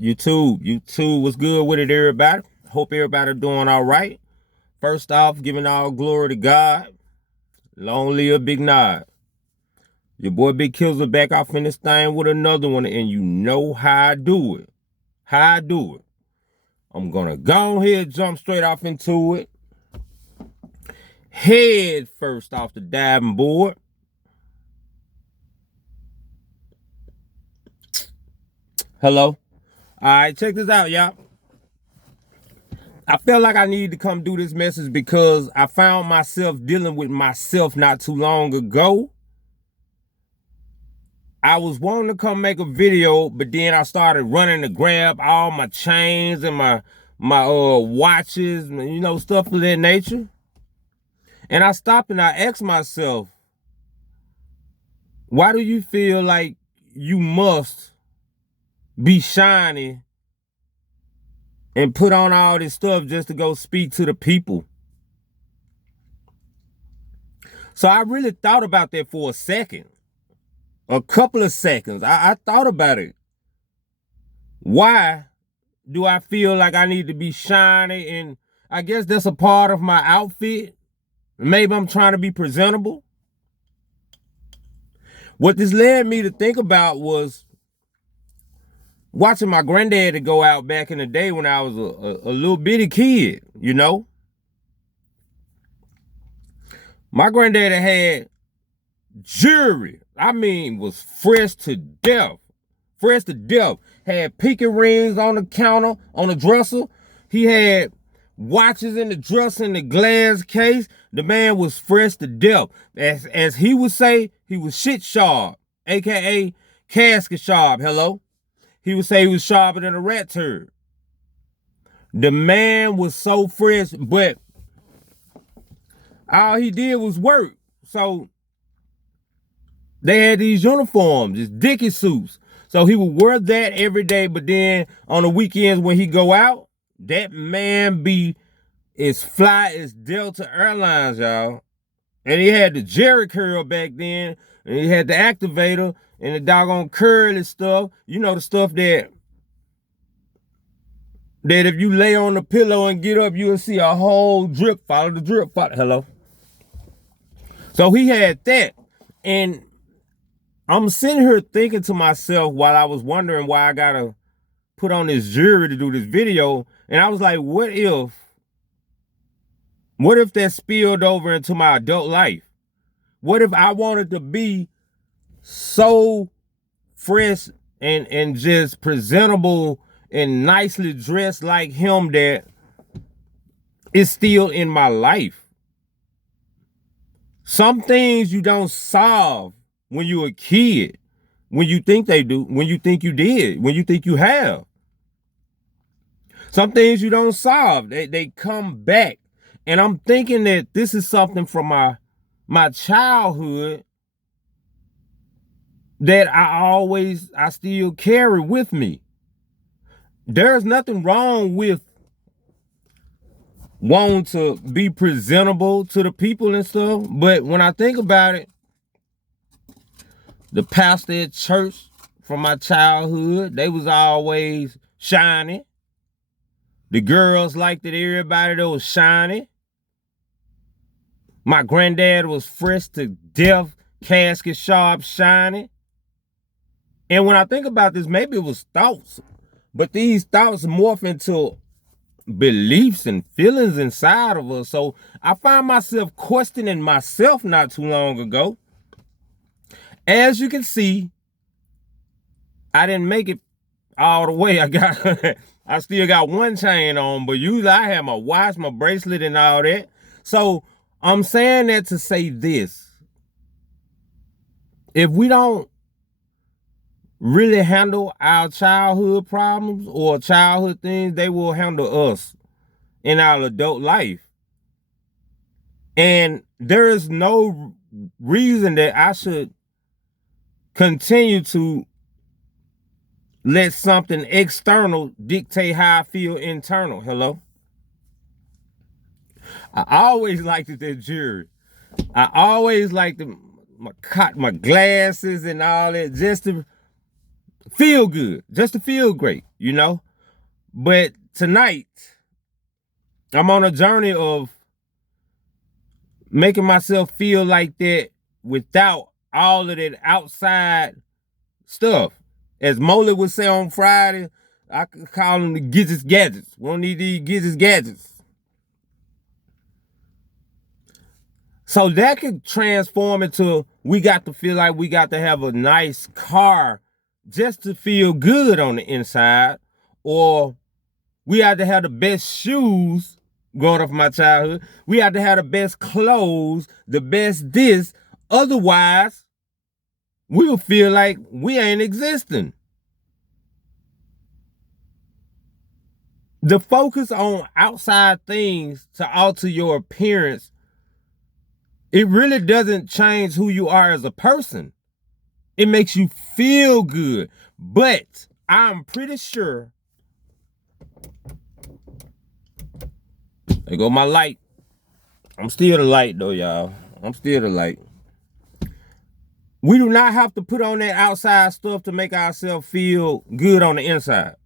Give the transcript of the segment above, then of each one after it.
YouTube, what's good with it, everybody? Hope everybody doing all right. First off, giving all glory to God. Long live Big Nod. Your boy Big Kills back off in this thing with another one, and you know how I do it. How I do it. I'm gonna go ahead, jump straight off into it. Head first off the diving board. Hello. All right, check this out, y'all. I felt like I needed to come do this message because I found myself dealing with myself not too long ago. I was wanting to come make a video, but then I started running to grab all my chains and my watches, stuff of that nature. And I stopped and I asked myself, why do you feel like you must be shiny and put on all this stuff just to go speak to the people? So I really thought about that for a second. A couple of seconds. I thought about it. Why do I feel like I need to be shiny? And I guess that's a part of my outfit. Maybe I'm trying to be presentable. What this led me to think about was watching my granddad go out back in the day when I was a little bitty kid, My granddad had jewelry. I mean, was fresh to death. Fresh to death. Had pinky rings on the counter, on the dresser. He had watches in the dresser in the glass case. The man was fresh to death. As he would say, he was shit sharp, aka casket sharp. Hello? He would say he was sharper than a rat turd. The man was so fresh, but all he did was work. So they had these uniforms, these Dickie suits. So he would wear that every day, but then on the weekends when he go out, that man be as fly as Delta Airlines, y'all. And he had the Jerry curl back then, and he had the activator and the doggone curly stuff. You know, the stuff that if you lay on the pillow and get up, you'll see a whole drip, follow the drip. Hello. So he had that. And I'm sitting here thinking to myself while I was wondering why I gotta put on this jewelry to do this video. And I was like, what if that spilled over into my adult life? What if I wanted to be so fresh and just presentable and nicely dressed like him that it's still in my life? Some things you don't solve when you're a kid, when you think they do, when you think you did, when you think you have. Some things you don't solve, they come back. And I'm thinking that this is something from my childhood that I still carry with me. There's nothing wrong with wanting to be presentable to the people and stuff, but when I think about it, the pastor at church from my childhood, they was always shiny. The girls liked it, everybody that was shiny. My granddad was fresh to death, casket sharp, shiny. And when I think about this, maybe it was thoughts, but these thoughts morph into beliefs and feelings inside of us. So I find myself questioning myself not too long ago. As you can see, I didn't make it all the way. I still got one chain on, but usually I have my watch, my bracelet, and all that. So I'm saying that to say this. If we don't really handle our childhood problems or childhood things, they will handle us in our adult life. And there is no reason that I should continue to let something external dictate how I feel internal. Hello? I always liked that jewelry. I always liked my glasses and all that just to feel good, just to feel great. you know? But tonight, I'm on a journey of making myself feel like that without all of that outside stuff. As Molly would say on Friday, I could call them the gizzes gadgets. We don't need these gizzes gadgets. So that could transform into we got to feel like we got to have a nice car just to feel good on the inside, or we had to have the best shoes growing up in my childhood. We had to have the best clothes, the best this. Otherwise, we'll feel like we ain't existing. The focus on outside things to alter your appearance, it really doesn't change who you are as a person. It makes you feel good. But I'm pretty sure. There go my light. I'm still the light though, y'all. I'm still the light. We do not have to put on that outside stuff to make ourselves feel good on the inside.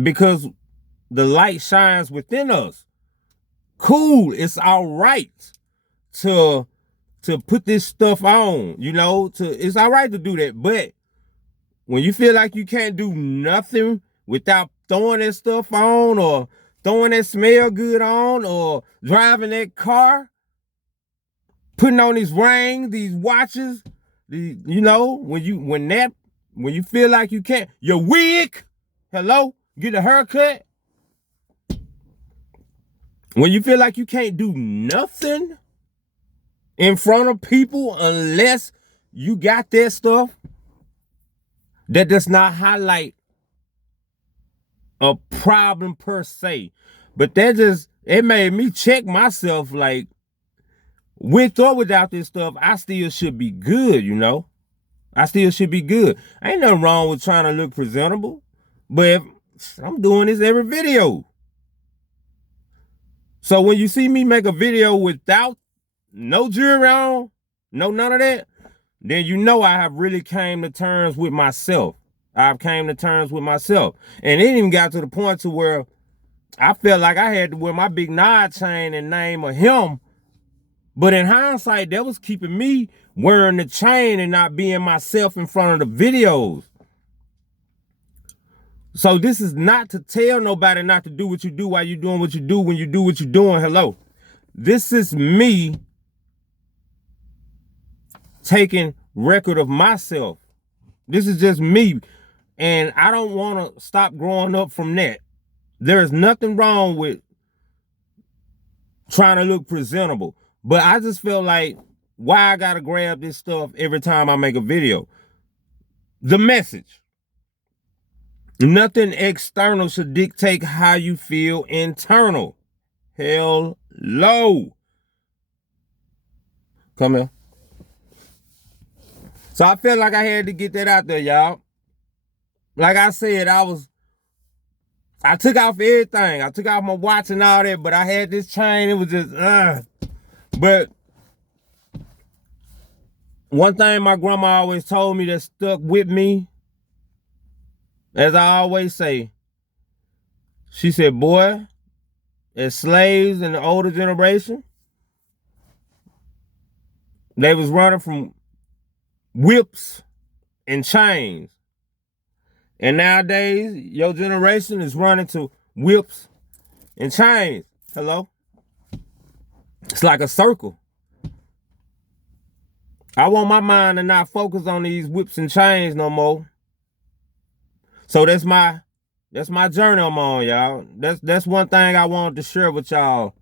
Because the light shines within us. Cool, it's all right to put this stuff on, you know, it's all right to do that. But when you feel like you can't do nothing without throwing that stuff on, or throwing that smell good on, or driving that car, putting on these rings, these watches, you know, when you feel like you can't, your wig, hello, get a haircut. When you feel like you can't do nothing in front of people unless you got that stuff, that does not highlight a problem per se. But it made me check myself, like, with or without this stuff, I still should be good, you know? I still should be good. Ain't nothing wrong with trying to look presentable, but I'm doing this every video. So when you see me make a video without no jewelry on, no none of that, then you know I have really came to terms with myself. I've came to terms with myself. And it even got to the point to where I felt like I had to wear my big nod chain in name of him. But in hindsight, that was keeping me wearing the chain and not being myself in front of the videos. So this is not to tell nobody not to do what you do while you're doing what you do when you do what you're doing. Hello. This is me taking record of myself. This is just me. And I don't want to stop growing up from that. There is nothing wrong with trying to look presentable. But I just feel like, why I got to grab this stuff every time I make a video? The message. Nothing external should dictate how you feel internal. Hello. Come here. So I felt like I had to get that out there, y'all. Like I said, I took off everything. I took off my watch and all that, but I had this chain. It was just, But one thing my grandma always told me that stuck with me, as I always say, she said, boy, as slaves in the older generation, they was running from whips and chains. And nowadays, your generation is running to whips and chains. Hello? It's like a circle. I want my mind to not focus on these whips and chains no more. So that's my journey I'm on, y'all. That's one thing I wanted to share with y'all.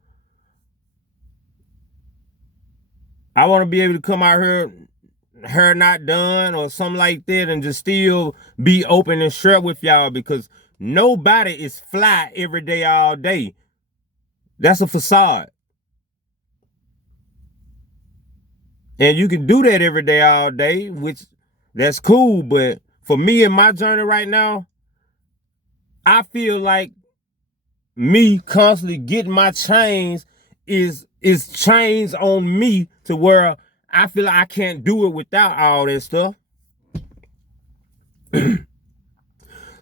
I want to be able to come out here, hair not done or something like that, and just still be open and share with y'all, because nobody is fly every day, all day. That's a facade. And you can do that every day, all day, which that's cool. But for me in my journey right now, I feel like me constantly getting my chains is chains on me to where I feel like I can't do it without all that stuff.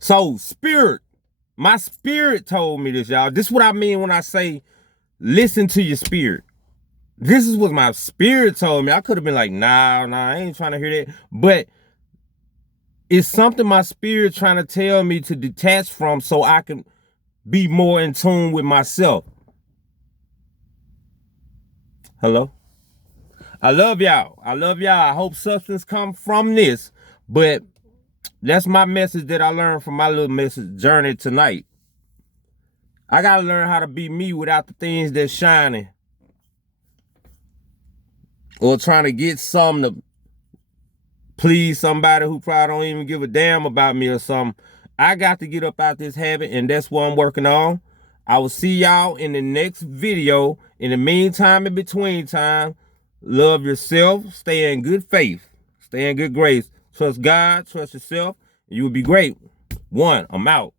So my spirit told me this, y'all. This is what I mean when I say listen to your spirit. This is what my spirit told me. I could have been like, nah, I ain't trying to hear that. But it's something my spirit trying to tell me to detach from so I can be more in tune with myself. Hello? I love y'all. I hope substance come from this. But that's my message that I learned from my little message journey tonight. I got to learn how to be me without the things that's shining. Or trying to get something to please somebody who probably don't even give a damn about me or something. I got to get up out this habit, and that's what I'm working on. I will see y'all in the next video. In the meantime, in between time, love yourself, stay in good faith, stay in good grace. Trust God, trust yourself, and you will be great. I'm out.